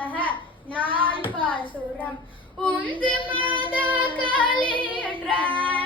நமக நாள் பாசுரம் உந்து மத கலியற்றான்